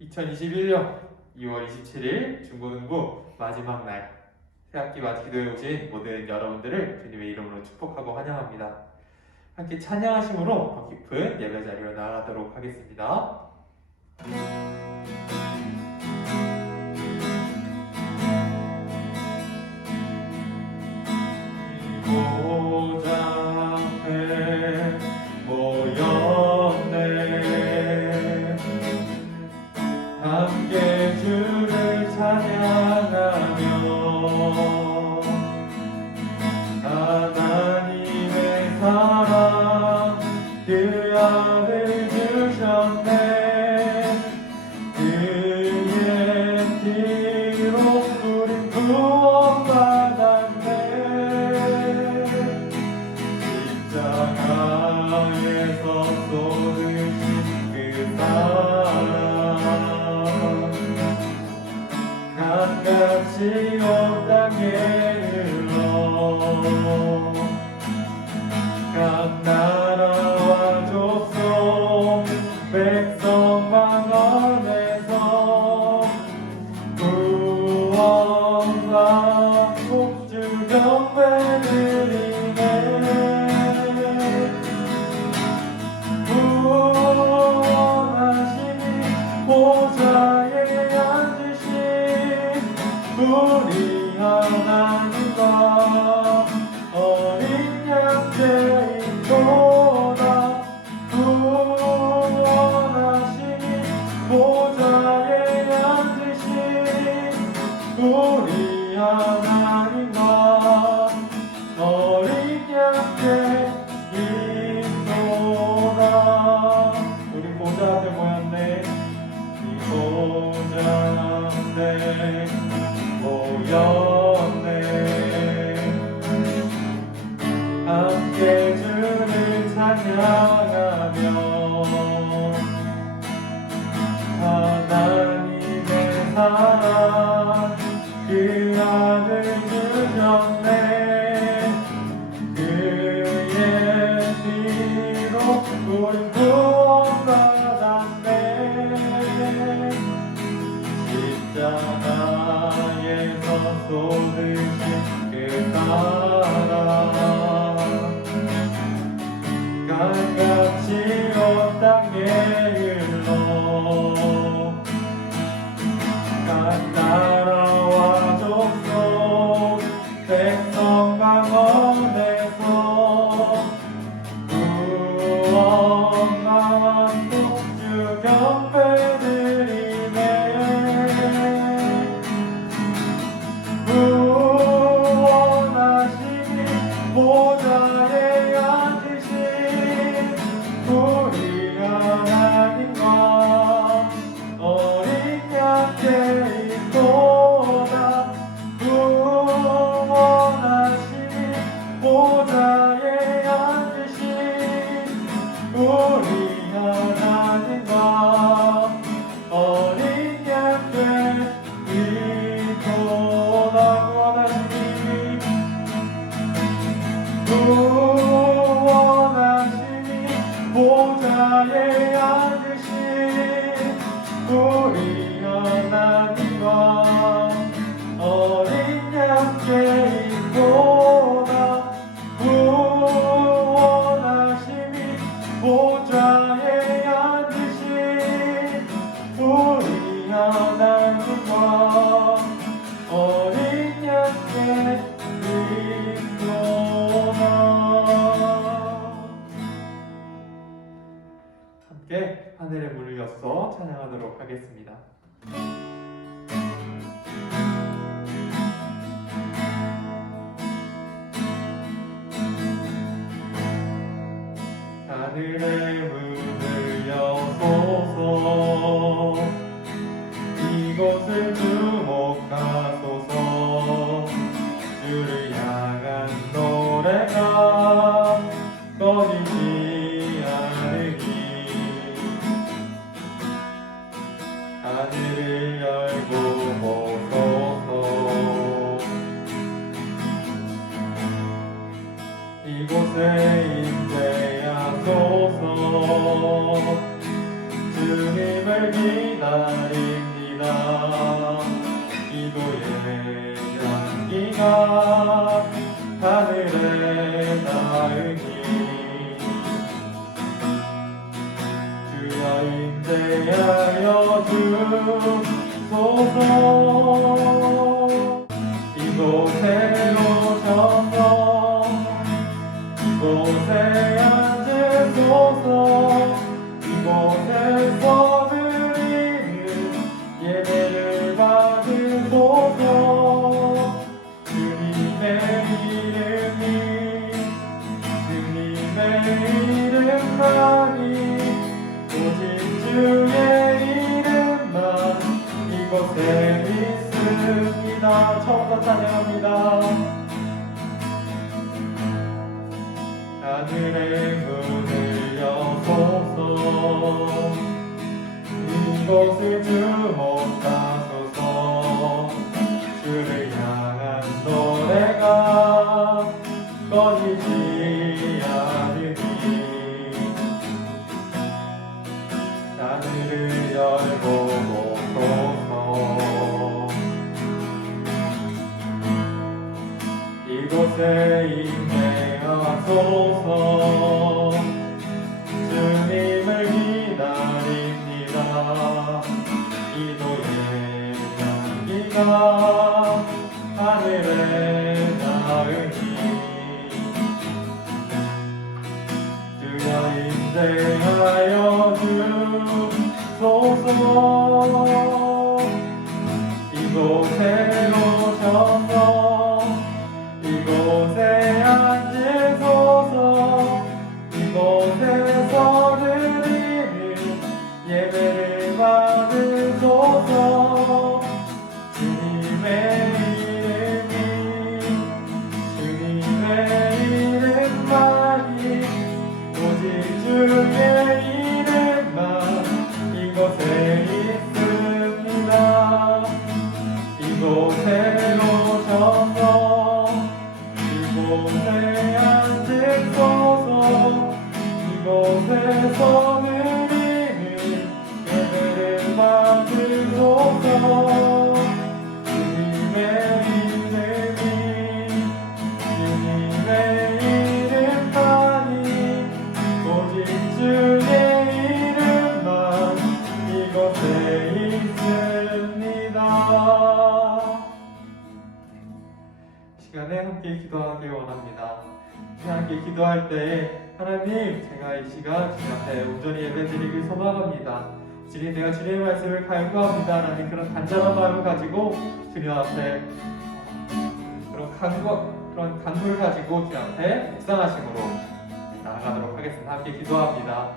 2021년 2월 27일 중고등부 마지막 날 새학기 맞이 기도에 오신 모든 여러분들을 주님의 이름으로 축복하고 환영합니다. 함께 찬양하심으로 더 깊은 예배 자리로 나아가도록 하겠습니다. 보좌 앞에 모였네. 함께 주를 찬양하며 하나님의 사랑 그 아들 주셨네. 그의 피로 우린 구원받았네. 십자가에서 쏟으신 그 사랑 한같이 온 땅에 흘러 각 나라와 족속 백성 방언에서 구원과 복주 경배드리네. 구원하시니 보좌에 앉으신 우리 하나님과 어린 양떼이도다. 구원하시니 보좌에 앉으신 우리 하나님과 어린 양떼이도다. 우리 보좌 앞에 모였네. 이 보좌 앞에 모였네. 함께 주를 찬양하며 하나님의 사랑 그 아들 주셨네. 그의 피로 우린 구원받았네. 십자가에서 쏟으신 그 사랑 강같이 온 땅에 흘러 각 나라와 족속 백성 방언에서 구원과 복주 경배드리네. 구원하시니 보좌에 앉으신 우리 하나님과 어린 양떼이도다. 구원하시니 보좌에 앉으신 우리 하나님과 어린 양떼이도다. 구원하시니 보좌에 앉으신 우리 하나님과 어린 양떼이도다. 구원하시니 보좌에 앉으신 우리 하나님과 어린 양떼이도다. 함께 하늘에 물을 엿서 찬양하도록 하겠습니다. 하늘에 문을 여소서. 이곳을 주목하소서. 주를 향한 노래가 꺼지지 않으니 하늘을 주님을 기다립니다. 기도의 향기가 하늘에 닿으니 주여 임재하여 주소서. 이곳에 오셔서 이곳에 앉으소서. 이곳에서 드리는 예배를 받으소서. 주님의 이름만이 오직 주의 이름만 이곳에 있습니다. 처음부터 찬양합니다. 하늘의 문을 여소서. 이곳을 주목하소서. 주를 향한 노래가 꺼지지 않으니 하늘을 열고 보소서. 이곳에 임재하소서. 주님을 기다립니다. 기도의 향기가 하늘에 닿으니 주여 임재하여 주소서. 이곳에 오셔서 이곳에 앉으소서. 이곳에서 드리는 예배를 받으소서. 주님의 이름만이 오직 주의 이름만 이곳에 있습니다. 이곳에 오셔서 이곳에 앉으소서. 이곳에서 드리는 예배를 받으소서. 주님의 이름만이 오직 주의 이름만 이곳에 있습니다. 시간에 함께 기도하기 원합니다. 함께 기도할 때에 하나님, 제가 이 시간 주님 앞에 온전히 예배드리길 소망합니다. 주님, 내가 주님의 말씀을 갈구합니다. 하나님, 그런 간절한 마음을 가지고 주님 앞에 그런 간구를 가지고 주님 앞에 묵상하심으로 나아가도록 하겠습니다. 함께 기도합니다.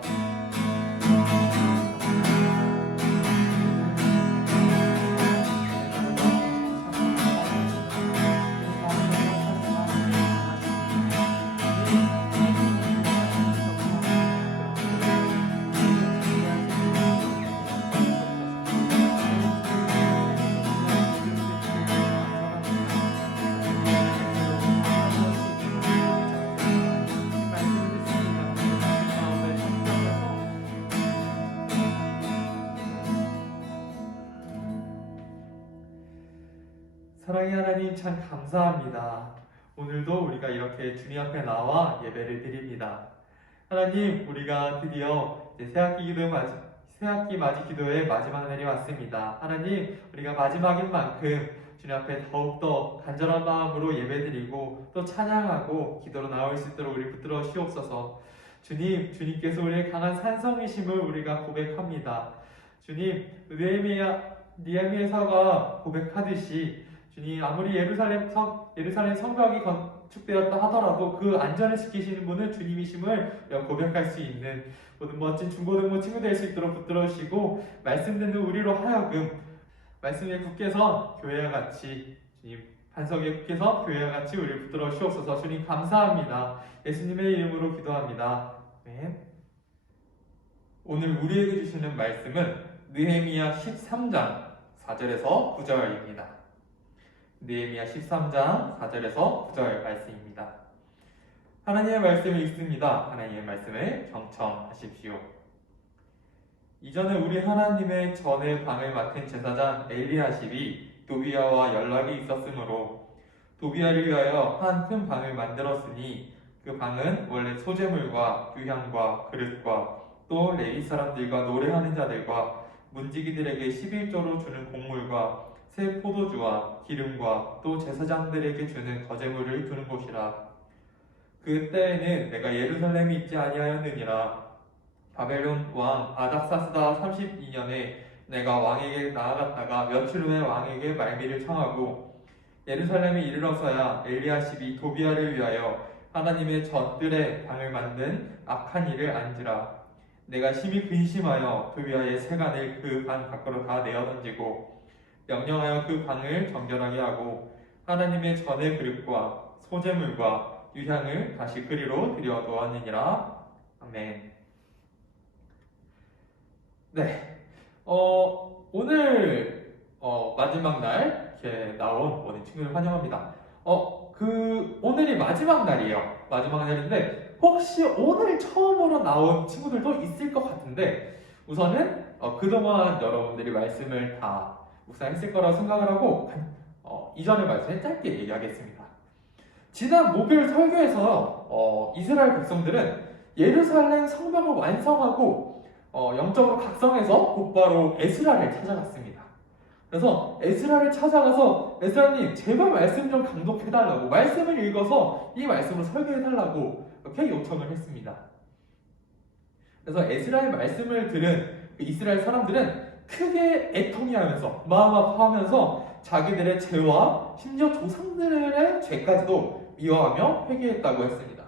사랑의 하나님, 참 감사합니다. 오늘도 우리가 이렇게 주님 앞에 나와 예배를 드립니다. 하나님, 우리가 드디어 이제 새학기 맞이 기도의 마지막 날이 왔습니다. 하나님, 우리가 마지막인 만큼 주님 앞에 더욱더 간절한 마음으로 예배드리고 또 찬양하고 기도로 나올 수 있도록 우리 붙들어 주옵소서. 주님께서 우리의 강한 산성이심을 우리가 고백합니다. 주님, 느헤미야서가 고백하듯이 주님, 아무리 예루살렘 성벽이 건축되었다 하더라도 그 안전을 지키시는 분은 주님이심을 고백할 수 있는 모든 멋진 중고등부 친구 될 수 있도록 붙들어 주시고, 말씀 듣는 우리로 하여금 말씀에 굳게서 교회와 같이 주님 반석에 굳게서 교회와 같이 우리를 붙들어 주옵소서. 주님 감사합니다. 예수님의 이름으로 기도합니다. 네. 오늘 우리에게 주시는 말씀은 느헤미야 13장 4절에서 9절입니다. 느헤미야 13장 4절에서 9절 말씀입니다. 하나님의 말씀을 읽습니다. 하나님의 말씀을 경청하십시오. 이전에 우리 하나님의 전의 방을 맡은 제사장 엘리야십이 도비야와 연락이 있었으므로 도비야를 위하여 한 큰 방을 만들었으니 그 방은 원래 소재물과 유향과 그릇과 또 레위 사람들과 노래하는 자들과 문지기들에게 11조로 주는 곡물과 새 포도주와 기름과 또 제사장들에게 주는 거제물을 두는 곳이라. 그때에는 내가 예루살렘에 있지 아니하였느니라. 바벨론 왕 아닥사스다 32년에 내가 왕에게 나아갔다가 며칠 후에 왕에게 말미를 청하고 예루살렘에 이르러서야 엘리야십이 도비야를 위하여 하나님의 젖들의 방을 만든 악한 일을 안지라. 내가 심히 근심하여 도비야의 세간을 그 방 밖으로 다 내어 던지고 명령하여 그 방을 정결하게 하고 하나님의 전의 그릇과 소재물과 유향을 다시 그리로 들여 놓았느니라. 아멘. 네, 오늘 마지막 날 이렇게 나온 모든 친구들 환영합니다. 오늘이 마지막 날이에요. 마지막 날인데 혹시 오늘 처음으로 나온 친구들도 있을 것 같은데 우선은 그동안 여러분들이 말씀을 다 묵상했을 거라고 생각을 하고 이전의 말씀에 짧게 얘기하겠습니다. 지난 목요일 설교에서 이스라엘 백성들은 예루살렘 성벽을 완성하고 영적으로 각성해서 곧바로 에스라를 찾아갔습니다. 그래서 에스라를 찾아가서 에스라님 제발 말씀 좀 강독해달라고 말씀을 읽어서 이 말씀으로 설교해달라고 이렇게 요청을 했습니다. 그래서 에스라의 말씀을 들은 그 이스라엘 사람들은 크게 애통해하면서 마음 아파하면서 자기들의 죄와 심지어 조상들의 죄까지도 미워하며 회개했다고 했습니다.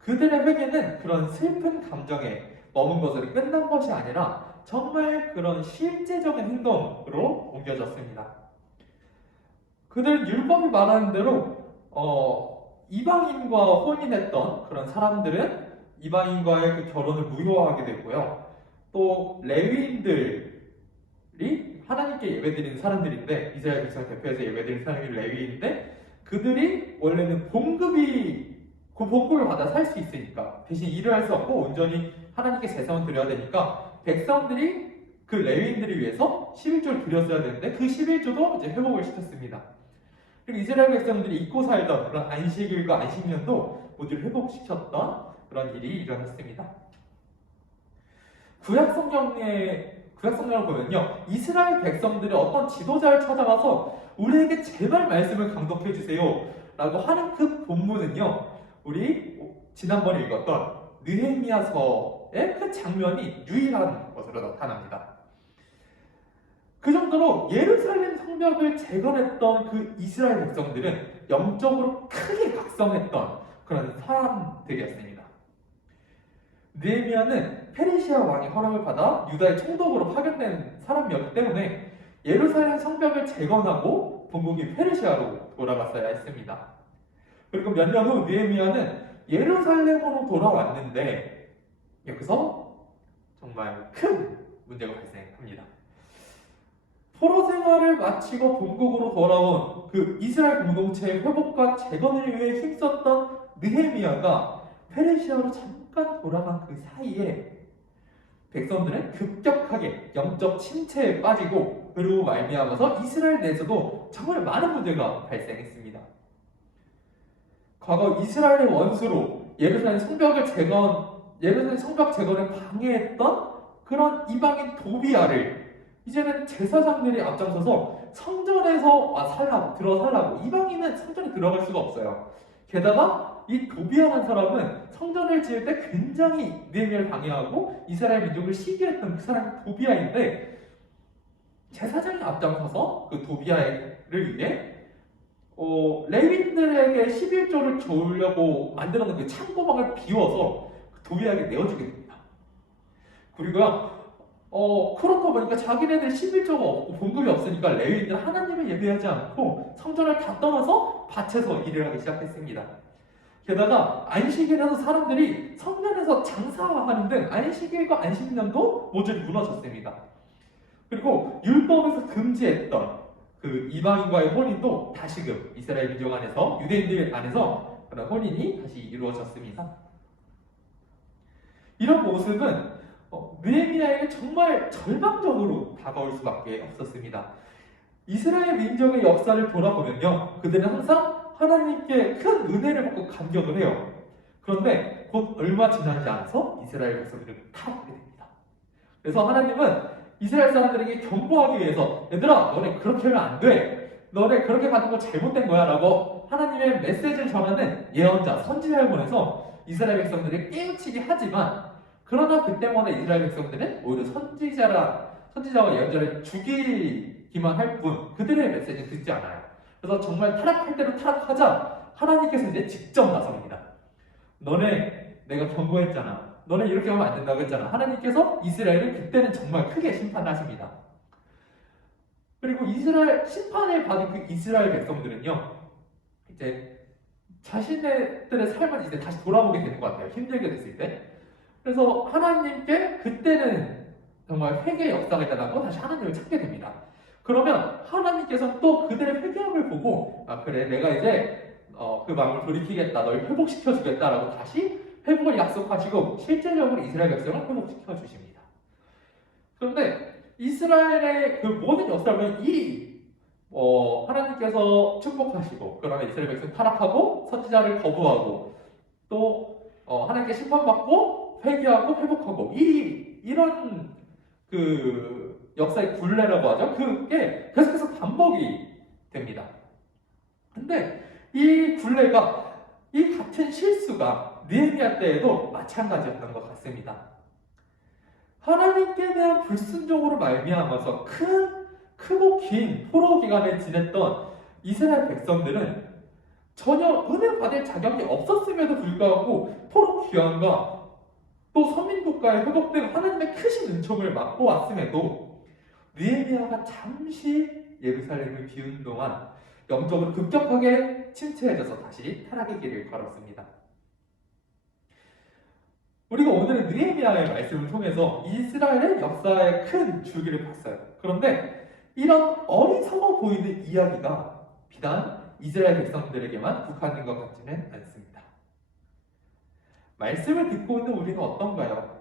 그들의 회개는 그런 슬픈 감정에 머문 것으로 끝난 것이 아니라 정말 그런 실제적인 행동으로 옮겨졌습니다. 그들은 율법이 말하는 대로 이방인과 혼인했던 그런 사람들은 이방인과의 그 결혼을 무효하게 됐고요. 또 레위인들이 하나님께 예배드리는 사람들인데 이스라엘 백성을 대표해서 예배드리는 사람이 레위인인데 그들이 원래는 그 복을 받아 살 수 있으니까 대신 일을 할 수 없고 온전히 하나님께 제사만 드려야 되니까 백성들이 그 레위인들을 위해서 11조를 드렸어야 되는데 그 11조도 이제 회복을 시켰습니다. 그리고 이스라엘 백성들이 잊고 살던 그런 안식일과 안식년도 모두 회복시켰던 그런 일이 일어났습니다. 구약 성경을 보면요, 이스라엘 백성들이 어떤 지도자를 찾아가서 우리에게 제발 말씀을 강독해 주세요 라고 하는 그 본문은요, 우리 지난번에 읽었던 느헤미야서의 그 장면이 유일한 것으로 나타납니다. 그 정도로 예루살렘 성벽을 재건했던 그 이스라엘 백성들은 영적으로 크게 각성했던 그런 사람들이었습니다. 느헤미야는 페르시아 왕의 허락을 받아 유다의 총독으로 파견된 사람이었기 때문에 예루살렘 성벽을 재건하고 본국인 페르시아로 돌아갔어야 했습니다. 그리고 몇 년 후 느헤미야는 예루살렘으로 돌아왔는데 여기서 정말 큰 문제가 발생합니다. 포로 생활을 마치고 본국으로 돌아온 그 이스라엘 공동체의 회복과 재건을 위해 힘썼던 느헤미야가 페르시아로 잠깐 돌아간 그 사이에 백성들은 급격하게 영적 침체에 빠지고 그리고 말미암아서 이스라엘 내에서도 정말 많은 문제가 발생했습니다. 과거 이스라엘의 원수로 예루살렘 성벽 재건을 방해했던 그런 이방인 도비야를 이제는 제사장들이 앞장서서 성전에서 들어살라고 이방인은 성전에 들어갈 수가 없어요. 게다가 이 도비야라는 사람은 성전을 지을 때 굉장히 느헤미야를 방해하고 이스라엘 민족을 시기했던 그 사람이 도비야인데 제사장이 앞장서서 그 도비야를 위해 레위인들에게 11조를 주려고 만들어놓은 그 창고방을 비워서 도비야에게 내어주게 됩니다. 그리고요, 그렇다 보니까 자기네들 11조가 없고 봉급이 없으니까 레위인들 하나님을 예배하지 않고 성전을 다 떠나서 밭에서 일을 하기 시작했습니다. 게다가 안식일에서 사람들이 성전에서 장사하는 등 안식일과 안식년도 모조리 무너졌습니다. 그리고 율법에서 금지했던 그 이방인과의 혼인도 다시금 이스라엘 민족 안에서 유대인들 안에서 그런 혼인이 다시 이루어졌습니다. 이런 모습은 느헤미야에게 정말 절망적으로 다가올 수밖에 없었습니다. 이스라엘 민족의 역사를 돌아보면요, 그들은 항상 하나님께 큰 은혜를 받고 감격을 해요. 그런데 곧 얼마 지나지 않아서 이스라엘 백성들은 타락하게 됩니다. 그래서 하나님은 이스라엘 사람들에게 경고하기 위해서, 얘들아, 너네 그렇게 하면 안 돼. 너네 그렇게 가는 거 잘못된 거야 라고 하나님의 메시지를 전하는 예언자, 선지자를 보내서 이스라엘 백성들을 깨우치게 하지만, 그러나 그때마다 이스라엘 백성들은 오히려 선지자와 예언자를 죽이기만 할 뿐 그들의 메시지는 듣지 않아요. 그래서 정말 타락할 대로 타락하자 하나님께서 이제 직접 나섭니다. 너네 내가 경고했잖아. 너네 이렇게 하면 안 된다고 했잖아. 하나님께서 이스라엘을 그때는 정말 크게 심판하십니다. 그리고 심판을 받은 그 이스라엘 백성들은요, 이제 자신들의 삶을 이제 다시 돌아보게 되는 것 같아요. 힘들게 됐을 때. 그래서 하나님께 그때는 정말 회개의 역사가 일어나고 다시 하나님을 찾게 됩니다. 그러면 하나님께서 또 그들의 회개함을 보고, 아 그래, 내가 이제 그 마음을 돌이키겠다, 널 회복시켜주겠다라고 다시 회복을 약속하시고 실제적으로 이스라엘 백성을 회복시켜 주십니다. 그런데 이스라엘의 그 모든 역사를 보면 하나님께서 축복하시고, 그러나 이스라엘 백성 타락하고 선지자를 거부하고, 또 하나님께 심판받고 회개하고 회복하고, 이런 그 역사의 굴레라고 하죠. 그게 계속해서 반복이 됩니다. 근데 이 굴레가, 이 같은 실수가 느헤미야 때에도 마찬가지였던 것 같습니다. 하나님께 대한 불순종으로 말미암아서 크고 긴 포로 기간을 지냈던 이스라엘 백성들은 전혀 은혜 받을 자격이 없었음에도 불구하고 포로 귀환과 또 선민국가의 회복 등 하나님의 크신 은총을 맛보 왔음에도 느헤미야가 잠시 예루살렘을 비운 동안 영적으로 급격하게 침체해져서 다시 타락의 길을 걸었습니다. 우리가 오늘은 느헤미야의 말씀을 통해서 이스라엘의 역사의 큰 줄기를 봤어요. 그런데 이런 어리석어 보이는 이야기가 비단 이스라엘 백성들에게만 국한된 것 같지는 않습니다. 말씀을 듣고 있는 우리는 어떤가요?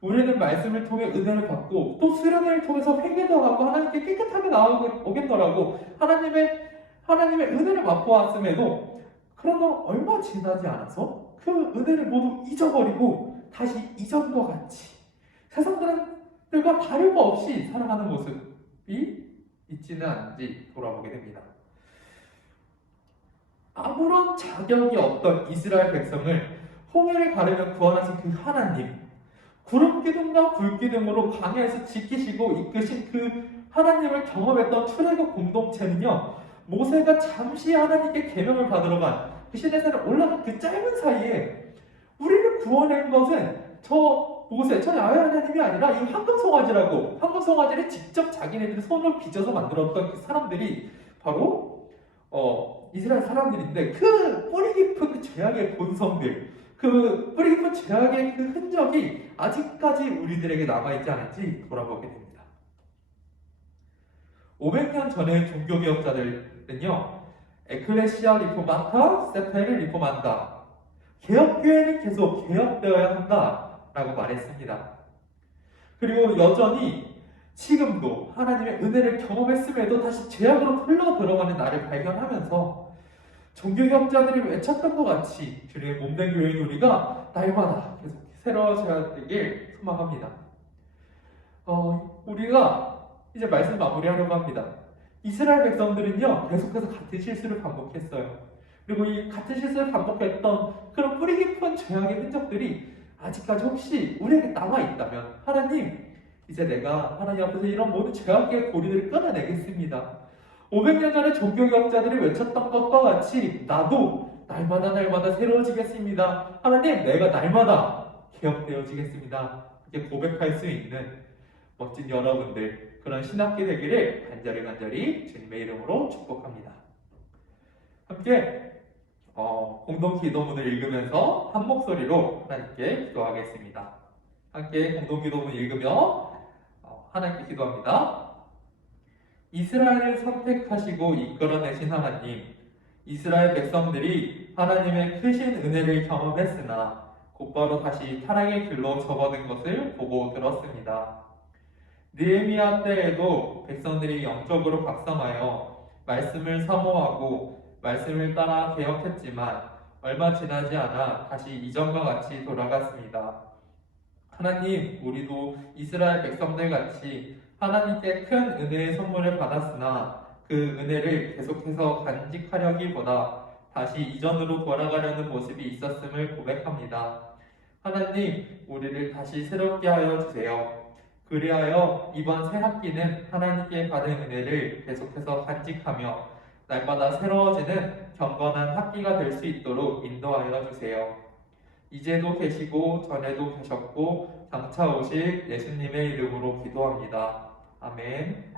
우리는 말씀을 통해 은혜를 받고 또 수련회를 통해서 회개도 하고 하나님께 깨끗하게 나아오겠더라고 하나님의 은혜를 맛보았음에도, 그러나 얼마 지나지 않아서 그 은혜를 모두 잊어버리고 다시 이전과 같이 세상 사람들과 다를 바 없이 살아가는 모습이 있지는 않은지 돌아보게 됩니다. 아무런 자격이 없던 이스라엘 백성을 홍해를 가르며 구원하신 그 하나님, 구름기둥과 불기둥으로 광야에서 지키시고 이끄신 그 하나님을 경험했던 출애굽 공동체는요, 모세가 잠시 하나님께 계명을 받으러 간 그 시내산에 올라간 그 짧은 사이에 우리를 구원한 것은 저 야훼 하나님이 아니라 이 황금송아지를 직접 자기네들이 손으로 빚어서 만들었던 그 사람들이 바로 이스라엘 사람들인데, 그 뿌리 깊은 그 죄악의 본성들, 그 뿌리 깊은 죄악의 그 흔적이 아직까지 우리들에게 남아있지 않은지 돌아보게 됩니다. 500년 전의 종교개혁자들은요, 에클레시아 리포마타, 세페를 리포만다, 개혁교회는 계속 개혁되어야 한다라고 말했습니다. 그리고 여전히 지금도 하나님의 은혜를 경험했음에도 다시 죄악으로 흘러 들어가는 나를 발견하면서 종교개혁자들이 외쳤던 것 같이 주님의 몸된 교회인 우리가 날마다 계속 새로워져야 되길 소망합니다. 우리가 이제 말씀 마무리하려고 합니다. 이스라엘 백성들은요, 계속해서 같은 실수를 반복했어요. 그리고 이 같은 실수를 반복했던 그런 뿌리 깊은 죄악의 흔적들이 아직까지 혹시 우리에게 남아있다면, 하나님, 이제 내가 하나님 앞에서 이런 모든 죄악의 고리들을 끊어내겠습니다. 500년 전에 종교개혁자들이 외쳤던 것과 같이 나도 날마다 새로워지겠습니다. 하나님, 내가 날마다 개혁되어지겠습니다. 이렇게 고백할 수 있는 멋진 여러분들, 그런 신학기 되기를 간절히 주님의 이름으로 축복합니다. 함께 공동 기도문을 읽으면서 한 목소리로 하나님께 기도하겠습니다. 함께 공동 기도문 읽으며 하나님께 기도합니다. 이스라엘을 선택하시고 이끌어내신 하나님, 이스라엘 백성들이 하나님의 크신 은혜를 경험했으나 곧바로 다시 타락의 길로 접어든 것을 보고 들었습니다. 느헤미야 때에도 백성들이 영적으로 각성하여 말씀을 사모하고 말씀을 따라 개혁했지만 얼마 지나지 않아 다시 이전과 같이 돌아갔습니다. 하나님, 우리도 이스라엘 백성들 같이 하나님께 큰 은혜의 선물을 받았으나 그 은혜를 계속해서 간직하려기보다 다시 이전으로 돌아가려는 모습이 있었음을 고백합니다. 하나님, 우리를 다시 새롭게 하여 주세요. 그리하여 이번 새 학기는 하나님께 받은 은혜를 계속해서 간직하며 날마다 새로워지는 경건한 학기가 될 수 있도록 인도하여 주세요. 이제도 계시고 전에도 계셨고 장차 오실 예수님의 이름으로 기도합니다. 아멘.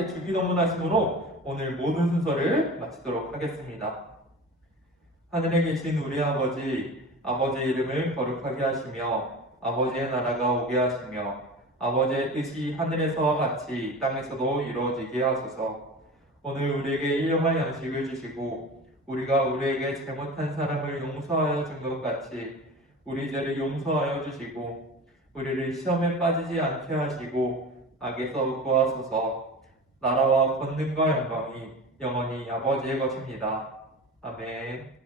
함께 주기 너무나심으로 오늘 모든 순서를 마치도록 하겠습니다. 하늘에 계신 우리 아버지, 아버지의 이름을 거룩하게 하시며 아버지의 나라가 오게 하시며 아버지의 뜻이 하늘에서와 같이 땅에서도 이루어지게 하소서. 오늘 우리에게 일용할 양식을 주시고 우리가 우리에게 잘못한 사람을 용서하여 준 것 같이 우리 죄를 용서하여 주시고 우리를 시험에 빠지지 않게 하시고 악에서 구하소서. 나라와 권능과 영광이 영원히 아버지의 것입니다. 아멘.